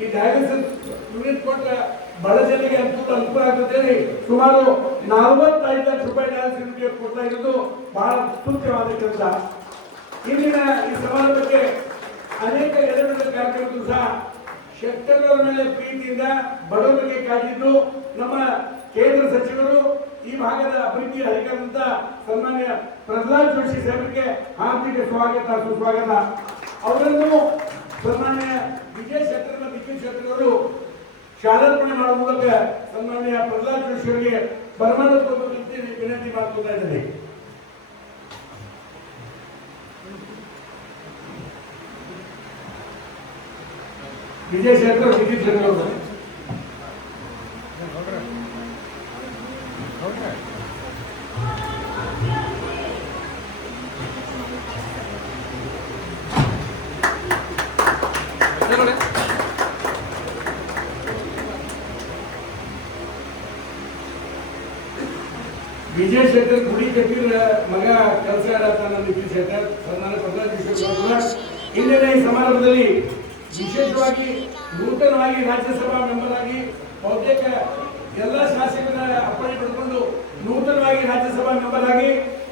ಈ dialysis unit ಕೊಟ್ಟರೆ ಬಡ ಜನರಿಗೆ ಅನುಕೂಲ ಆಗುತ್ತೆ. ಸುಮಾರು 45 ಲಕ್ಷ ರೂಪಾಯಿ ಡಯಾಲಿಸಿಸ್ ಯೂನಿಟ್ ಕೊಡ್ತಾ ಇರೋದು ಬಹಳ ಸ್ತುತ್ಯವಾದ ಕೆಲಸ. ಇಂದಿನ ಈ ಸಮಾರಂಭಕ್ಕೆ ಅನೇಕ ಎಡೆಬಿಡ ಕಾರ್ಯಕ್ರಮಗಳು ಸಹ ಶೆಟ್ಟರ್ಯವರ ಮೇಲೆ ಪ್ರೀತಿಯಿಂದ ಬಡವರಿಗೆ ಕಾದಿದ್ದು ನಮ್ಮ ಕೇಂದ್ರ ಸಚಿವರು ಈ ಭಾಗದ ಅಭಿವೃದ್ಧಿ ಅಧಿಕಾರಿಯಿಂದ ಸನ್ಮಾನ್ಯ ಪ್ರಹ್ಲಾದ್ ಜೋಶಿ ಸಾಹೇಬರಿಗೆ ಹಾರ್ದಿಕ ಸ್ವಾಗತ ಸುಸ್ವಾಗತ. ಅವರನ್ನು ಸನ್ಮಾನ್ಯ ವಿಜಯ್ ಶೆಟ್ಟರ್ ಮತ್ತು ನಿಖಿಲ್ ಶೆಟ್ಟರ್ ಅವರು ಶಾಲಾರ್ಪಣೆ ಮಾಡುವ ಮೂಲಕ ಸನ್ಮಾನ್ಯ ಪ್ರಹ್ಲಾದ್ ಜೋಶಿ ಅವರಿಗೆ ಬರಮಾನ ವಿನಂತಿ ಮಾಡ್ಕೊತಾ ಇದ್ದೇನೆ. ವಿಜಯ್ ಶೆಟ್ಟರ್ ನಿಖಿಲ್ ಶೆಟ್ಟರ್ ಅವರು ವಿಜಯ್ ಶೆಟ್ಟರ್ ಗುಡಿ ಕಟ್ಟಿರ ಮಗ ಕೆಲಸ ಮಾಡತ್ತಾನ ನಿಖಿಲ್ ಶೆಟ್ಟರ್ ಸನ್ಮಾನ್ಯ ಪ್ರಹ್ಲಾದ್ ಜೋಶಿ ಇಂದಿನ ಈ ಸಮಾರಂಭದಲ್ಲಿ ವಿಶೇಷವಾಗಿ ನೂತನವಾಗಿ ರಾಜ್ಯಸಭಾ ಮೆಂಬರ್ ಆಗಿ ಬಹುತೇಕ ಎಲ್ಲ ಶಾಸಕರ ಅಪ್ಪಣೆ ಪಡೆದುಕೊಂಡು ನೂತನವಾಗಿ ರಾಜ್ಯಸಭಾ ಮೆಂಬರ್ ಆಗಿ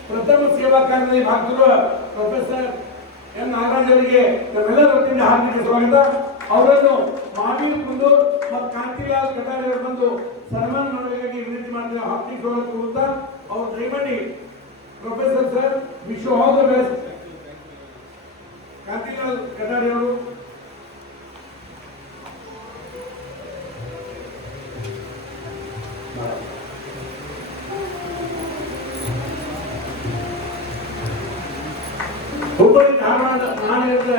ಪ್ರಥಮ ಸೇವಾ ಕಾರ್ಯದಲ್ಲಿ ಭಾಗವಹಿಸುವ ಪ್ರೊಫೆಸರ್ ಎನ್ ನಾಗರಾಜ್ ಅವರಿಗೆ ನಮ್ಮೆಲ್ಲರ ವತಿಯಿಂದ ಹಾರ್ದಿಕ ಸ್ವಾಗತ. ಅವರನ್ನು ಮಾವೀರ್ ಕುಂದೂರ್ ಮತ್ತು ಕಾಂತಿಲಾಲ್ ಕಟಾರೆ ಅವರು ಬಂದು ಸನ್ಮಾನ ಮಾಡಬೇಕಾಗಿ ವಿನಂತಿ ಮಾಡಿದ ಹಾರ್ದಿಕ ಸ್ವಾಗತ ಕೊಡುತ್ತಾ ಅವರು ದಯಮಾಡಿ professor sir wish all the best. Kantilal Katare ಅವರು ಹುಬ್ಬಳ್ಳಿ ಧಾರವಾಡ ಮಹಾನಗರದ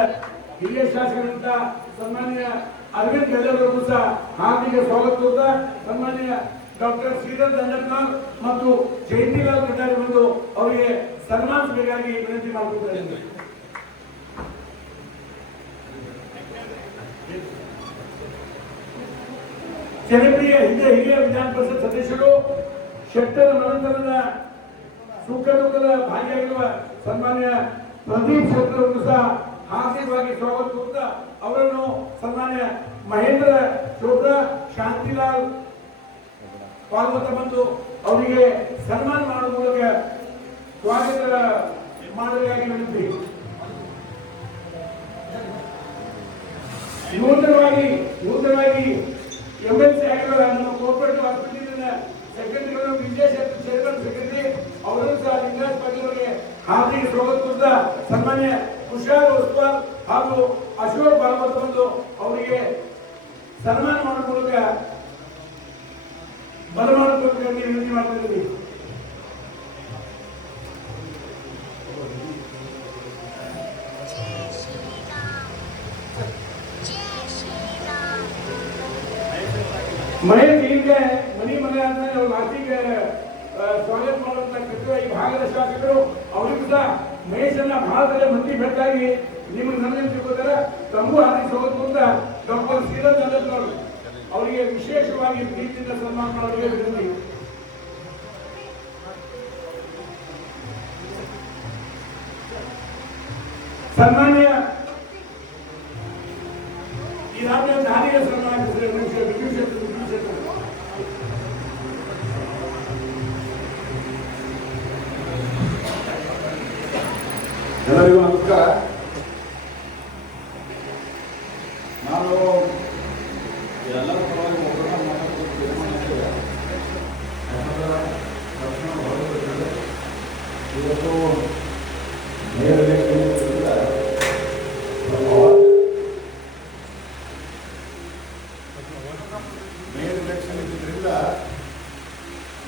ಹಿರಿಯ ಶಾಸಕರಂತ ಸನ್ಮಾನ್ಯ ಅರವಿಂದ್ ಗೆಲ್ಲವರಿಗೂ ಸಹ ಹಾರ್ದಿಕ ಸ್ವಾಗತ. ಸನ್ಮಾನ್ಯ ಡಾಕ್ಟರ್ ಶ್ರೀಧರ್ ದಂಡತ್ನಾಥ್ ಮತ್ತು ಜಯಂತಿಲಾಲ್ ಕಟಾರೆ ಬಂದು ಅವರಿಗೆ ಸನ್ಮಾನಿಸಬೇಕಾಗಿ ವಿನಂತಿ ಮಾಡಿಕೊಳ್ಳುತ್ತಾರೆ. ಜನಪ್ರಿಯ ಹಿರಿಯ ವಿಧಾನ ಪರಿಷತ್ ಸದಸ್ಯರು ಶೆಟ್ಟರ್ ಮನೆತನದ ಸುಖ ದುಃಖದ ಭಾಗಿಯಾಗಿರುವ ಸನ್ಮಾನ್ಯ ಪ್ರದೀಪ್ ಶೆಟ್ಟರ್ ಅವರು ಸಹ ಹಾರ್ದಿಕವಾಗಿ ಸ್ವಾಗತ ಕೊಡುತ್ತಾ ಅವರನ್ನು ಸನ್ಮಾನ್ಯ ಮಹೇಂದ್ರ ಚೋಪ್ರಾ ಶಾಂತಿಲಾಲ್ ಪಾಲ್ಗೊತ ಬಂದು ಅವರಿಗೆ ಸನ್ಮಾನ ಮಾಡುವ ಮೂಲಕ ಸ್ವಾಗತ ಮಾಡಬೇಕಾಗಿ ವಿನಂತಿ. ನೂತನವಾಗಿ MLC ಆಗಿರುವ ನಮ್ಮ ಕೋಆಪರೇಟಿವ್ ಹಾಸ್ಪಿಟಲ್ ಸೆಕ್ರೆಟರಿಗಳು ವಿಜಯ್ ಶೆಟ್ಟರ್ ಚೇರ್ಮನ್ ಸೆಕ್ರೆಟರಿ ಅವರನ್ನು ಸಹ ಲಿಂಗರಾಜ್ ಪಾಟೀಲ್ ಅವರಿಗೆ ಹಾರ್ದಿಕ ಸ್ವಾಗತ ಕೊಡುತ್ತಾ ಸನ್ಮಾನ್ಯ ಕುಶಾಲ್ ಉಸ್ವಾಲ್ ಹಾಗೂ ಅಶೋಕ್ ಭಾಗವತ್ ಬಂದು ಅವರಿಗೆ ಸನ್ಮಾನ ಮಾಡುವ ಮೂಲಕ ಬರಮಾಡಬೇಕಾಗಿ ವಿನಂತಿ ಮಾಡ್ತಾ ಇದ್ದೀವಿ. ಮಹೇಶ್ ಈಗ ಮನಿ ಮನೆ ಅಂತ ಆರ್ಥಿಕ ಸ್ವಾಗತ ಮಾಡುವಂತ ಕೃತ್ಯ ಈ ಭಾಗದ ಶಾಸಕರು ಅವರಿಗೂ ಸಹ ಮಹೇಶನ್ನ ಭಾರತದ ಮಂತ್ರಿ ಭೇಟಿಯಾಗಿ ನಿಮಗೆ ನನ್ನ ತಿಳ್ಕೋತಾರೆ ತಮಗೂ ಹಾರ್ದಿಕ ಸ್ವಾಗತ ಅಂತ ಡಾಕ್ಟರ್ ಶ್ರೀಧರ್ ದಂಡತ್ನವರು ಅವರಿಗೆ ವಿಶೇಷವಾಗಿ ಪ್ರೀತಿಯಿಂದ ಸನ್ಮಾನ ಮಾಡೋರಿಗೆ ವಿನಂತಿ. ಸನ್ಮಾನ್ಯ ಈಗಾಗಲೇ ದಾನಿಯ ಸನ್ಮಾನ ಎಲ್ಲರಿಗೂ ನಮಸ್ಕಾರ. ನಾನು ಎಲ್ಲರ ಪರವಾಗಿ ಒಬ್ಬರನ್ನ ಮಾತಾಡೋದು ತೀರ್ಮಾನಿಸಿದೆ. ಯಾಕಂದ್ರೆ ತಕ್ಷಣ ಹೊರಗೆ ಇವತ್ತು ಮೇಯರ್ ಎಲೆಕ್ಷನ್ ಇದ್ದಿದ್ದರಿಂದ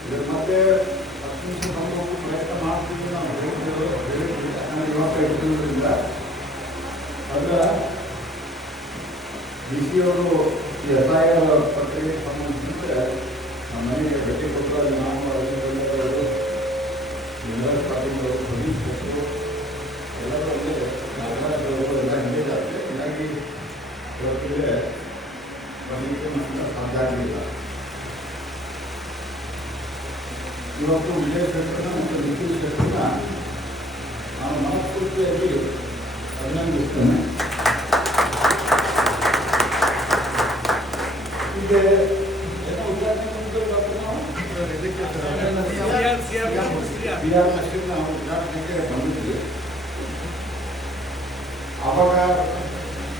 ಇದ್ರ ಮತ್ತೆ ಪ್ರಯತ್ನ ಮಾಡ್ತಿದ್ವಿ. ನಾವು ಇರೋದ್ರಿಂದ ಅದರ DC ಅವರು SIR ಪ್ರಕ್ರಿಯೆಗೆ ಸಂಬಂಧಿಸಿದಂತೆ ನಮ್ಮ ಮನೆಗೆ ಭೇಟಿ ಕೊಟ್ಟರು. ನಾವು ಲಿಂಗರಾಜ್ ಪಾಟೀಲ್ ಅವರು ಪ್ರದೀಪ್ ಕೊಟ್ಟರು ಎಲ್ಲರಲ್ಲಿ ನಾಗರಾಜ್ ಅವರು ಎಲ್ಲ ಹೇಳಿದ್ದಾರೆ. ಹೀಗಾಗಿ ಇವತ್ತಿಗೆ ಬರಲಿಕ್ಕೆ ನಮ್ಮಿಂದ ಸಾಧ್ಯ ಆಗಲಿಲ್ಲ. ಇವತ್ತು ವಿಜಯ್ ಶೆಟ್ಟರ್ನ ಮತ್ತು ನಿಖಿಲ್ ಶೆಟ್ಟರ್ನ ನಾನು ಮನಸ್ಫೂರ್ತಿಯಾಗಿ ಅಭಿನಂದಿಸ್ತೇನೆ.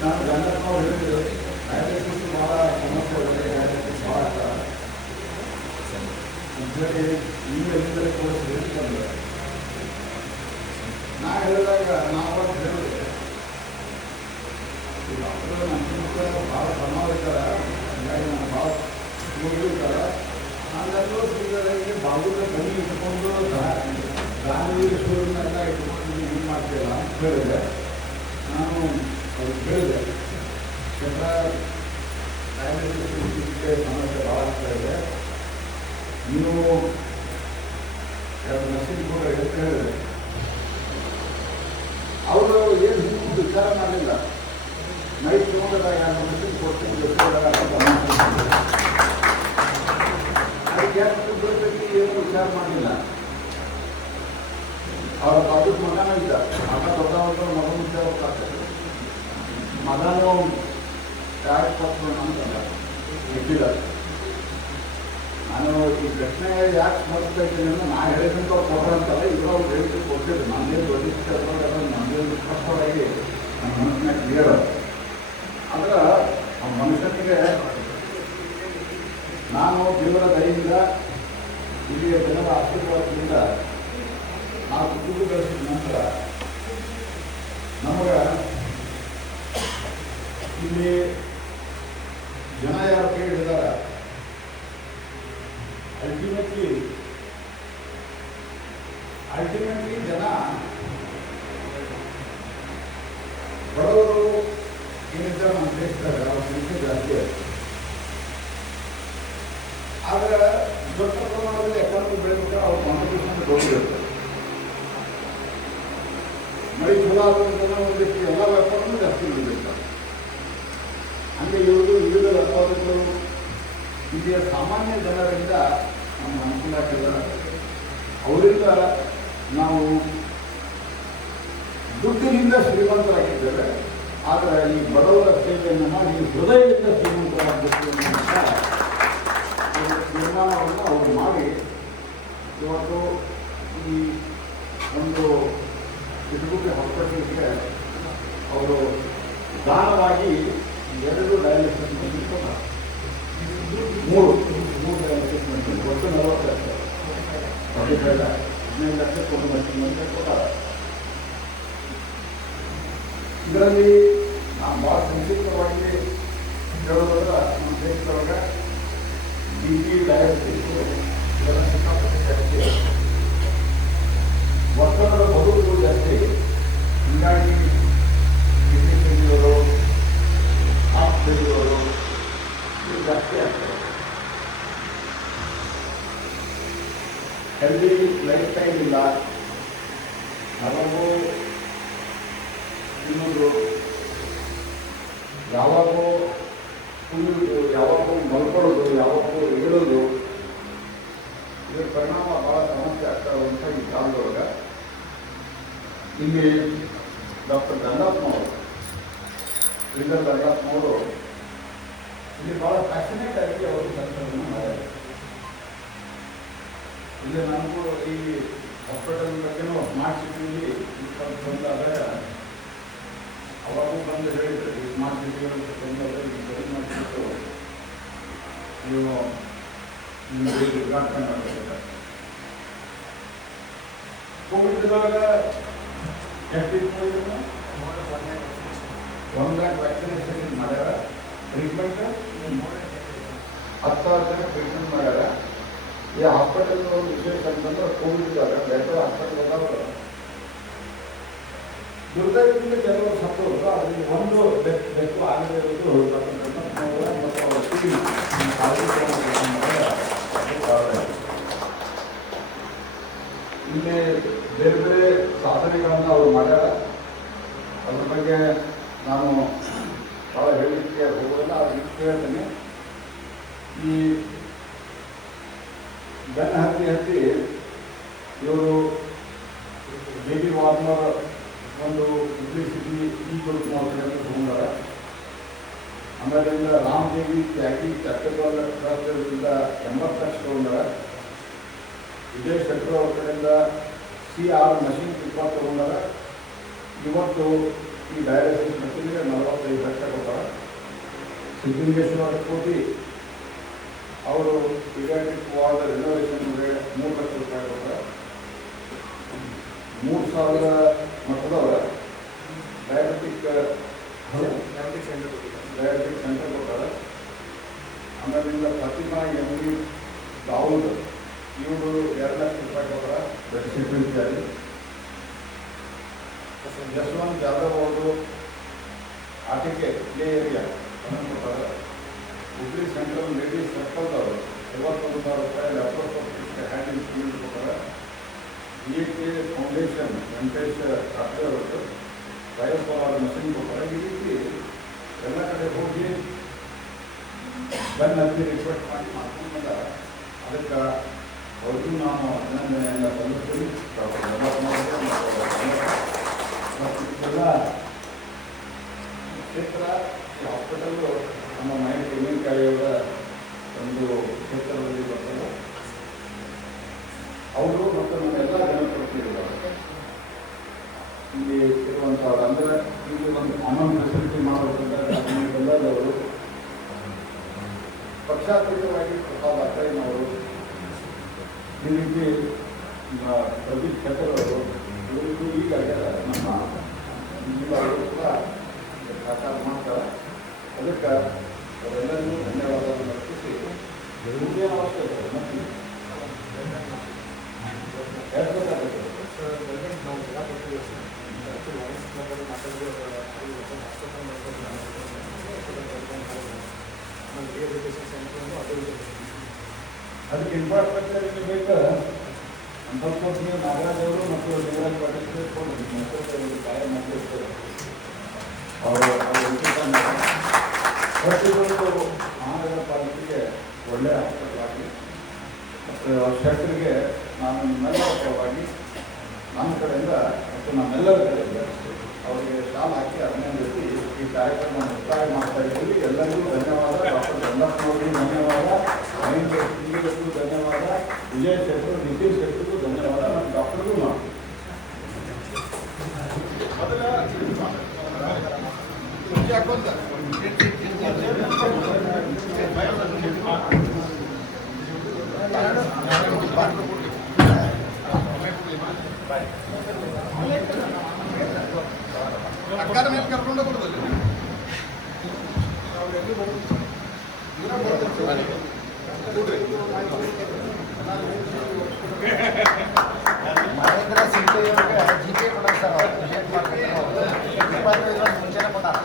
ನಾನು ಗಂಡನವ್ರು ಹೇಳಿದ್ರು ಡಯಾಲಿಸಿಸ್ ಭಾಳ ಸಮಸ್ಯೆ ಇದೆ, ಡಯಾಲಿಸಿಸ್ ಭಾಳ ಅಂತೇಳಿ ಈಗಲಿಂದಲೇ ತೋರಿಸಿ ಹೇಳ್ತಾರೆ. ನಾ ಹೇಳಿದಾಗ ನಾವು ಹೇಳಿದೆ ಡಾಕ್ಟರ್ ನಮ್ಗಿಂತ ಭಾಳ ಸಣ್ಣವರಿದ್ದಾರೆ, ಹೀಗಾಗಿ ನಾನು ಭಾಳ ಮುಗಿದಿರ್ತಾರೆ. ನಾನೆಲ್ಲರೂ ಸಿಗದಾಗಿ ಬಾಗುದ ಕಣ್ಣಿ ಇಟ್ಕೊಂಡು ಗಾಂಧಿ ಸೂರ್ಯನೆಲ್ಲ ಇಟ್ಕೊಂಡು ಇದು ಮಾಡ್ತೀರ ಅಂತ ಹೇಳಿದೆ. ನಾನು ಅವ್ರಿಗೆ ಹೇಳಿದೆ ಡಯಾಲಿಸಿಸ್ ಸಮಸ್ಯೆ ಭಾಳ ಆಗ್ತಾ ಇದೆ, ನೀವು 2 ಮಷೀನ್ ಕೂಡ ಅಂತ ಹೇಳಿದೆ. ಅವರು ಏನು ಹಿಂದೆ ವಿಚಾರ ಮಾಡಲಿಲ್ಲ. ನೈಟ್ ತಗೊಂಡಾಗ 2 ಮಷೀನ್ ಕೊಡ್ತೀನಿ ಅದಕ್ಕೆ ಏನು ವಿಚಾರ ಮಾಡಲಿಲ್ಲ. ಅವರ ಪಾದದ ಮಗನೂ ಇದ್ದ, ಮಗ ದೊಡ್ಡವಂತ ಮಗನ ವಿಚಾರ ಆಗ್ತದೆ. ಮಗನೂ ಟ್ಯಾಕ್ಸ್ ಕೊಟ್ಟು ಅಂತಲ್ಲ ಇಟ್ಟಿಲ್ಲ. ನಾನು ಈ ಪ್ರಶ್ನೆ ಯಾಕೆ ಸ್ಮರಿಸ್ತಾ ಇದ್ದೀನಿ ಅಂದ್ರೆ ನಾ ಹೇಳಿದಂತ ಅವ್ರು ಕೊಟ್ಟರಂತಲ್ಲ, ಇವರು ಅವ್ರು ಹೇಳಿದ್ದು ಕೊಟ್ಟಿದ್ರು. ನಮ್ಮದೇ ದೊಡ್ಡ ನಮ್ಮದೇ ಸ್ಪಷ್ಟವಾಗಿ ನಮ್ಮ ಮನಸ್ಸಿನ ಕ್ಲಿಯರ್. ಅಂದ್ರೆ ಆ ಮನುಷ್ಯನಿಗೆ ನಾನು ದೇವರ ದಯೆಯಿಂದ ಇಲ್ಲಿಯ ಜನರ ಆಶೀರ್ವಾದದಿಂದ ನಾವು ಕುಟುಂಬ ಬೆಳೆಸಿದ ನಂತರ ನಮಗೆ ಇಲ್ಲಿ ಜನ ಯಾರು ಕೇಳಿದ್ದಾರೆ ಅಲ್ಟಿಮೇಟ್ಲಿ ಜನ ಬಡವರು ಏನಿದ್ದಾರೆ ನಮ್ಮ ದೇಶದಾಗ ಅವ್ರ ಸಂಖ್ಯೆ ಜಾಸ್ತಿ ಆಯ್ತು. ಆದರೆ ದೊಡ್ಡ ಪ್ರಮಾಣದಲ್ಲಿ ಎಕಾನಮಿ ಬೆಳೆಬೇಕಾದ್ರೆ ಅವ್ರ ಕಾಂಟ್ರಿಬ್ಯೂಷನ್ ದೊಡ್ಡದಿರ್ತದೆ. ಮಳೆ ಚಲೋ ಆಗೋದ್ರಿಂದ ಒಂದಿಷ್ಟು ಎಲ್ಲ ವ್ಯಾಪಾರನೂ ಜಾಸ್ತಿ ಇರಬೇಕು. ಹಂಗೆ ಇವರು ವಿವಿಧ ವ್ಯಾಪಾರಗಳು ಇಲ್ಲಿಯ ಸಾಮಾನ್ಯ ಜನರಿಂದ ನಮ್ಗೆ ಅನುಕೂಲ ಆಗಿಲ್ಲ. ಅವರಿಂದ ನಾವು ದುಡ್ಡಿನಿಂದ ಶ್ರೀಮಂತರಾಗಿದ್ದೇವೆ, ಆದರೆ ಈ ಬಡವರ ಸೇವೆಯನ್ನು ಮಾಡಿ ಹೃದಯದಿಂದ ಶ್ರೀಮಂತರಾಗಬೇಕು ಅನ್ನುವಂಥ ತೀರ್ಮಾನವನ್ನು ಅವರು ಮಾಡಿ ಇವತ್ತು ಈ ಒಂದು ಚಿತ್ರದುರ್ಗ ಹಾಸ್ಪಿಟಲ್ಗೆ ಅವರು ದಾನವಾಗಿ 2 ಡಯಾಲಿಸಿಸ್ ಮಷೀನ್ ಕೊಡ್ತಾರೆ. 3 ಡಯಾಲಿಸಿಸ್ ಮಷೀನ್ ಒಟ್ಟು 40 ಲಕ್ಷ, 15 ಲಕ್ಷ ಕೊಟ್ಟು ಮಷೀನ್ ಅಂತ ಕೊಡ್ತಾರೆ. ಇದರಲ್ಲಿ ನಾವು ಭಾಳ ಸಂಕ್ಷಿಪ್ತವಾಗಿ ಹೇಳೋದ್ರ ನಮ್ಮ ದೇಶದೊಳಗೆ BP ಡಯಾಲಿಸಿಸ್ ಇದೆಲ್ಲ ಸಿಕ್ಕಾಪಟ್ಟೆ ಜಾಸ್ತಿ, ಒತ್ತಡದ ಬದುಕು ಜಾಸ್ತಿ. ಹೀಗಾಗಿ ಕಿಡ್ನಿ ತೆಗೆಯೋರು, ಹಾರ್ಟ್ ತೆಗೆಯೋರು ಇದು ಜಾಸ್ತಿ ಆಗ್ತದೆ. ಹೆಲ್ದಿ ಲೈಫ್ ಸ್ಟೈಲ್ ಇಲ್ಲ, ಯಾವಾಗೂ ತಿನ್ನೋದು, ಯಾವಾಗೂ ಕುಡಿಯೋದು, ಯಾವಾಗೂ ಮಲ್ಕೊಳ್ಳೋದು, ಯಾವಾಗೂ ಏಳೋದು, ಇದರ ಪರಿಣಾಮ ಭಾಳ ಸಮಸ್ಯೆ ಆಗ್ತಾವಂತ ಈ ಕಾಲದೊಳಗೆ. ಇಲ್ಲಿ ಡಾಕ್ಟರ್ ದಂಡಪ್ಪನವರು, ಶ್ರೀಧರ್ ದಂಡಪ್ಪನವರು ಇಲ್ಲಿ ಭಾಳ ಪ್ಯಾಷನೇಟ್ ಆಗಿ ಅವರು ಸಂಶೋಧನೆ ಮಾಡ್ತಾರೆ. ಇಲ್ಲಿ ನನಗೂ ಈ ಹಾಸ್ಪಿಟಲ್ ಬಗ್ಗೆನೂ ಸ್ಮಾರ್ಟ್ ಸಿಟಿಯಲ್ಲಿ ಬಂದಾಗ ಅವಾಗೂ ಬಂದು ಹೇಳಿದ್ರು, ಈ ಸ್ಮಾರ್ಟ್ ಸಿಟಿಗಳು ಬಂದಾಗ ಈ ಸರಿ ಮಾಡಿಬಿಟ್ಟು ನೀವು ನಿಮಗೆ ಉದ್ಘಾಟನೆ ಮಾಡಬೇಕು. ಕೋವಿಡ್ದಾಗ ಎಷ್ಟು 1 ಲ್ಯಾಕ್ ವ್ಯಾಕ್ಸಿನೇಷನ್ ಮಾಡ್ಯಾರ, ಟ್ರೀಟ್ಮೆಂಟ್ 10,000 ಜನ ಟ್ರೀಟ್ಮೆಂಟ್ ಮಾಡ್ಯಾರ. ಈ ಹಾಸ್ಪಿಟಲ್ ಒಂದು ವಿಶೇಷ ಅಂತಂದ್ರೆ ಕೋವಿಡ್ದಾಗ ಬೇರೆ ಹಾಸ್ಪಿಟಲ್ ಅದಾವ, ದುರ್ದೈವದಿಂದ ಕೆಲವರು ಸತ್ತೋರು. ಅದರಲ್ಲಿ ಒಂದು ಡೆತ್ತು ಆಗದೇ ಇರೋದು ಮತ್ತು ಅವರ ಟೀಮ್ ಇಲ್ಲಿ ಬೇರೆ ಬೇರೆ ಸಾಧನೆಗಳನ್ನು ಅವರು ಮಾಡ್ಯಾರ. ಅದ್ರ ಬಗ್ಗೆ ನಾನು ಭಾಳ ಹೇಳಲಿಕ್ಕೆ ಹೋಗೋದಿಲ್ಲ, ಅದಕ್ಕೆ ಹೇಳ್ತೀನಿ. ಈ ಬೆನ್ನ ಹತ್ತಿ ಇವರು ಬೇಬಿ ವಾರ್ಮರ್ ಒಂದು ಪಬ್ಲಿಸಿಟಿ ಈ ಗ್ರೂಪ್ನವ್ರ ಕಡೆ ತಗೊಂಡಾರ. ಆಮೇಲಿಂದ ರಾಮದೇವಿ ತ್ಯಾಗಿ ಚಾರಿಟಬಲ್ ಟ್ರಸ್ಟ್ರಿಂದ 80 ಲಕ್ಷ ತಗೊಂಡಾರ. ವಿಜಯ್ ಶೆಟ್ಟರ್ ಅವ್ರ ಕಡೆಯಿಂದ CR ಮಷೀನ್ 20 ತಗೊಂಡಾರ. ಇವತ್ತು ಈ ಡಯಾಲಿಸಿಸ್ ಮಷೀನ್ಗೆ 45 ಲಕ್ಷ ಕೊಡ್ತಾರೆ. ಸಿದ್ಧಲಿಂಗೇಶ್ವರ ಕೋಟಿ ಅವರು ಪೀಡಿಯಾಟ್ರಿಕ್ ವಾರ್ಡ್ ರಿನೋವೇಷನ್ಗೆ 3 ಲಕ್ಷ ರೂಪಾಯಿ ಕೊಡ್ತಾರೆ. 3,000 ಮಕ್ಕಳವರ ಡಯಾಬಿಟಿಕ್ ಸೆಂಟರ್ ಕೊಡ್ತಾರೆ. ಆಮೇಲಿಂದ ಪ್ರತಿಮಾ MD ದಾವೂದ್ ಇವರು 2 ಲಕ್ಷ ರೂಪಾಯಿ ಕೊಡ್ತಾರೆ ಬೆಡ್ಶೀಟ್ ಇತ್ಯಾದಿ. ಯಶವಂತ್ ಜಾಧವ್ ಅವರು ಆಟಿಕೆ ಪ್ಲೇ ಏರಿಯಾ ಕೊಡ್ತಾರೆ. ಹುಬ್ಳಿ ಸೆಂಟ್ರಲ್ ಲೇಡೀಸ್ ಸರ್ಕಲ್ದವರು 51,000 ರೂಪಾಯಿ ಲ್ಯಾಪ್ಟಾಪ್ ಹ್ಯಾಂಡ್ ಇನ್ಸ್ಟ್ರೂಮೆಂಟ್ ಕೊಡ್ತಾರೆ. EK ಫೌಂಡೇಶನ್ ವೆಂಕಟೇಶ್ ಶಾಸ್ತ್ರಿ ಅವರು ಬಯೋಪವರ್ ಮಷಿನ್ ಕೊಡ್ತಾರೆ. ಈ ರೀತಿ ಎಲ್ಲ ಕಡೆ ಹೋಗಿ ಬೆನ್ನ ಹತ್ತಿ ರಿಕ್ವೆಸ್ಟ್ ಮಾಡ್ಕೊಂಡು ಬಂದ ಅದಕ್ಕೆ ಅವ್ರಿಗೂ ನಾನು ಅಭಿನಂದನೆಯಿಂದ ಸಲ್ಲಿಸ್ತೀನಿ. ಇದೆಲ್ಲ ಕ್ಷೇತ್ರ ಈ ಹಾಸ್ಪಿಟಲ್ಲು ನಮ್ಮ ಮಹೇಶ್ ತೆಂಗಿನಕಾಯಿಯವರ ಒಂದು ಕ್ಷೇತ್ರದಲ್ಲಿ ಬರ್ತದೆ. ಅವರು ಮತ್ತು ನಮ್ಮೆಲ್ಲ ಜನಪ್ರತಿನಿಧಿಗಳು ಇಲ್ಲಿ ಇರುವಂಥವ್ರು ಅಂದರೆ ಇಲ್ಲಿ ಒಂದು ಕಾಮನ್ ಫೆಸಿಲಿಟಿ ಮಾಡೋದ್ರಿಂದ ಎಲ್ಲದವರು ಪಕ್ಷಾತೀತವಾಗಿ ಪ್ರಸಾದ್ ಅಕ್ಕಯ್ಯನವರು ಈ ರೀತಿ ಪ್ರದೀಪ್ ಕ್ಷೇತ್ರದವರು ಇವರಿಗೂ ಈಗ ನಮ್ಮ ಅವರು ಕೂಡ ಸಾಕಾರ ಮಾಡ್ತಾರೆ. ಅದಕ್ಕೆ ಅವರೆಲ್ಲರಿಗೂ ಧನ್ಯವಾದಗಳನ್ನು ಅರ್ಪಿಸಿ ಮುಂದಿನ ಅವಶ್ಯಕತೆ ಮತ್ತು ಅದಕ್ಕೆ ಇನ್ಫ್ರಾಸ್ಟ್ರಕ್ಚರ್ ಬೇಕು ಅಂತ ನಾಗರಾಜ್ ಅವರು ಮತ್ತು ದೇವರಾಜ್ ಪಾಟೀಲ್ ಸಹಾಯ ಮಾಡ್ತಿರ್ತಾರೆ. ಅವರು ಪ್ರತಿಯೊಂದು ಮಹಾನಗರ ಪಾಲಿಕೆಗೆ ಒಳ್ಳೆಯ ಹಾಸ್ಪಿಟಲ್ ಆಗಿ ಮತ್ತು ಶಕ್ತರಿಗೆ ನಾನು ನಿಮ್ಮೆಲ್ಲರ ಪರವಾಗಿ ನಮ್ಮ ಕಡೆಯಿಂದ ಮತ್ತು ನಮ್ಮೆಲ್ಲರ ಕಡೆಯಿಂದ ಅವರಿಗೆ ಶಾಲ್ ಹಾಕಿ ಅಭಿನಂದಿಸಿ ಈ ಕಾರ್ಯಕ್ರಮ ಮುಕ್ತಾಯ ಮಾಡ್ತಾ ಇದ್ದೀವಿ. ಎಲ್ಲರಿಗೂ ಧನ್ಯವಾದ. ಡಾಕ್ಟರ್ ಚಂದ್ರಪ್ಪನವರಿಗೂ ಧನ್ಯವಾದ, ಮಹೇಂದ್ರ ಸಿಂಗಿಗೂ ಧನ್ಯವಾದ, ವಿಜಯ್ ಶೆಟ್ಟರು, ನಿತೀಶ್ ಶೆಟ್ಟರಿಗೂ ಧನ್ಯವಾದ, ನಮ್ಮ ಡಾಕ್ಟರ್ಗೂ ನಾವು ಅಕ್ಕದ ಮೇಲೆ ಕರ್ಕೊಂಡು ಕೊಡೋದಲ್ಲ ಮಹೇಂದ್ರ ಸಿಂಗ್ಗೆ GK ಕೊಡೋದು ಸರ್. ಅಪ್ರಿಷಿಯೇಟ್ ಮಾಡಬೇಕು. ಮುಂಚೆನೇ ಕೊಟ್ಟಾರ.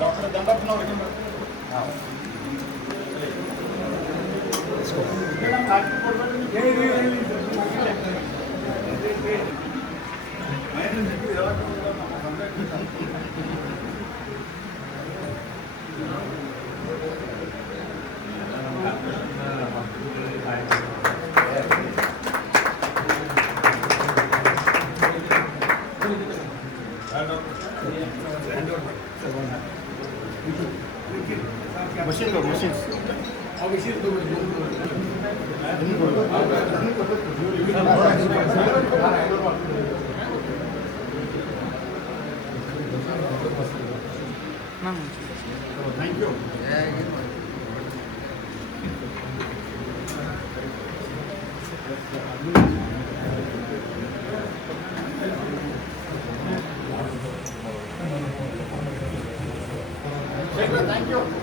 ಡಾಕ್ಟರ್ ದಂಡಪ್ಪನವ್ರಿಗೆ मशीन लो machine thank you. Thank you.